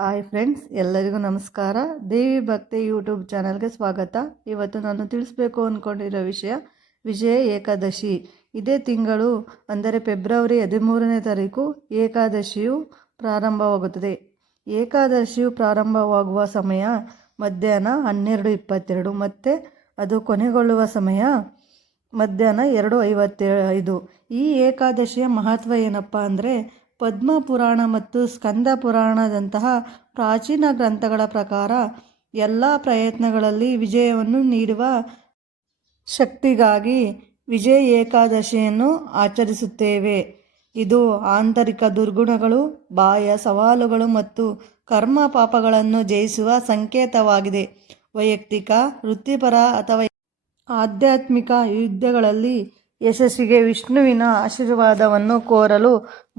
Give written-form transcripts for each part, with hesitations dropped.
Hi friends, ಎಲ್ಲರಿಗೂ ನಮಸ್ಕಾರ. ದೇವಿ ಭಕ್ತಿ ಯೂಟ್ಯೂಬ್ ಚಾನಲ್ಗೆ ಸ್ವಾಗತ. ಇವತ್ತು ನಾನು ತಿಳಿಸ್ಬೇಕು ಅಂದ್ಕೊಂಡಿರೋ ವಿಷಯ ವಿಜಯ ಏಕಾದಶಿ. ಇದೇ ತಿಂಗಳು ಅಂದರೆ ಫೆಬ್ರವರಿ 13ನೇ ತಾರೀಕು ಏಕಾದಶಿಯು ಪ್ರಾರಂಭವಾಗುತ್ತದೆ. ಏಕಾದಶಿಯು ಪ್ರಾರಂಭವಾಗುವ ಸಮಯ ಮಧ್ಯಾಹ್ನ 12:22 ಮತ್ತು ಅದು ಕೊನೆಗೊಳ್ಳುವ ಸಮಯ ಮಧ್ಯಾಹ್ನ 2:55. ಈ ಏಕಾದಶಿಯ ಮಹತ್ವ ಏನಪ್ಪ ಅಂದರೆ, ಪದ್ಮ ಪುರಾಣ ಮತ್ತು ಸ್ಕಂದ ಪುರಾಣದಂತಹ ಪ್ರಾಚೀನ ಗ್ರಂಥಗಳ ಪ್ರಕಾರ ಎಲ್ಲ ಪ್ರಯತ್ನಗಳಲ್ಲಿ ವಿಜಯವನ್ನು ನೀಡುವ ಶಕ್ತಿಗಾಗಿ ವಿಜಯ ಏಕಾದಶಿಯನ್ನು ಆಚರಿಸುತ್ತೇವೆ. ಇದು ಆಂತರಿಕ ದುರ್ಗುಣಗಳು, ಬಾಹ್ಯ ಸವಾಲುಗಳು ಮತ್ತು ಕರ್ಮ ಪಾಪಗಳನ್ನು ಜಯಿಸುವ ಸಂಕೇತವಾಗಿದೆ. ವೈಯಕ್ತಿಕ, ವೃತ್ತಿಪರ ಅಥವಾ ಆಧ್ಯಾತ್ಮಿಕ ಯುದ್ಧಗಳಲ್ಲಿ ಯಶಸ್ಸಿಗೆ ವಿಷ್ಣುವಿನ ಆಶೀರ್ವಾದವನ್ನು ಕೋರಲು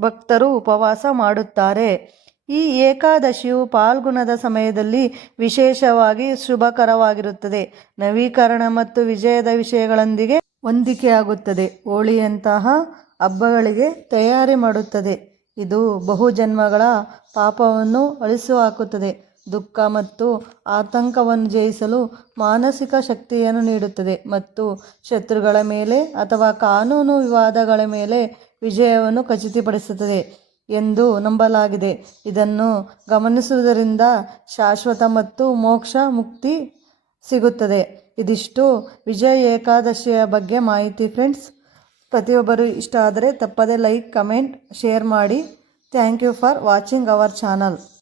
ಭಕ್ತರು ಉಪವಾಸ ಮಾಡುತ್ತಾರೆ. ಈ ಏಕಾದಶಿಯು ಫಾಲ್ಗುಣದ ಸಮಯದಲ್ಲಿ ವಿಶೇಷವಾಗಿ ಶುಭಕರವಾಗಿರುತ್ತದೆ. ನವೀಕರಣ ಮತ್ತು ವಿಜಯದ ವಿಷಯಗಳೊಂದಿಗೆ ಹೊಂದಿಕೆಯಾಗುತ್ತದೆ. ಹೋಳಿಯಂತಹ ಹಬ್ಬಗಳಿಗೆ ತಯಾರಿ ಮಾಡುತ್ತದೆ. ಇದು ಬಹುಜನ್ಮಗಳ ಪಾಪವನ್ನು ಅಳಿಸಿಹಾಕುತ್ತದೆ. ದುಃಖ ಮತ್ತು ಆತಂಕವನ್ನು ಜಯಿಸಲು ಮಾನಸಿಕ ಶಕ್ತಿಯನ್ನು ನೀಡುತ್ತದೆ ಮತ್ತು ಶತ್ರುಗಳ ಮೇಲೆ ಅಥವಾ ಕಾನೂನು ವಿವಾದಗಳ ಮೇಲೆ ವಿಜಯವನ್ನು ಖಚಿತಪಡಿಸುತ್ತದೆ ಎಂದು ನಂಬಲಾಗಿದೆ. ಇದನ್ನು ಗಮನಿಸುವುದರಿಂದ ಶಾಶ್ವತ ಮತ್ತು ಮೋಕ್ಷ ಮುಕ್ತಿ ಸಿಗುತ್ತದೆ. ಇದಿಷ್ಟು ವಿಜಯ ಏಕಾದಶಿಯ ಬಗ್ಗೆ ಮಾಹಿತಿ ಫ್ರೆಂಡ್ಸ್. ಪ್ರತಿಯೊಬ್ಬರು ಇಷ್ಟ ಆದರೆ ತಪ್ಪದೆ ಲೈಕ್, ಕಮೆಂಟ್, ಶೇರ್ ಮಾಡಿ. Thank you for watching our channel.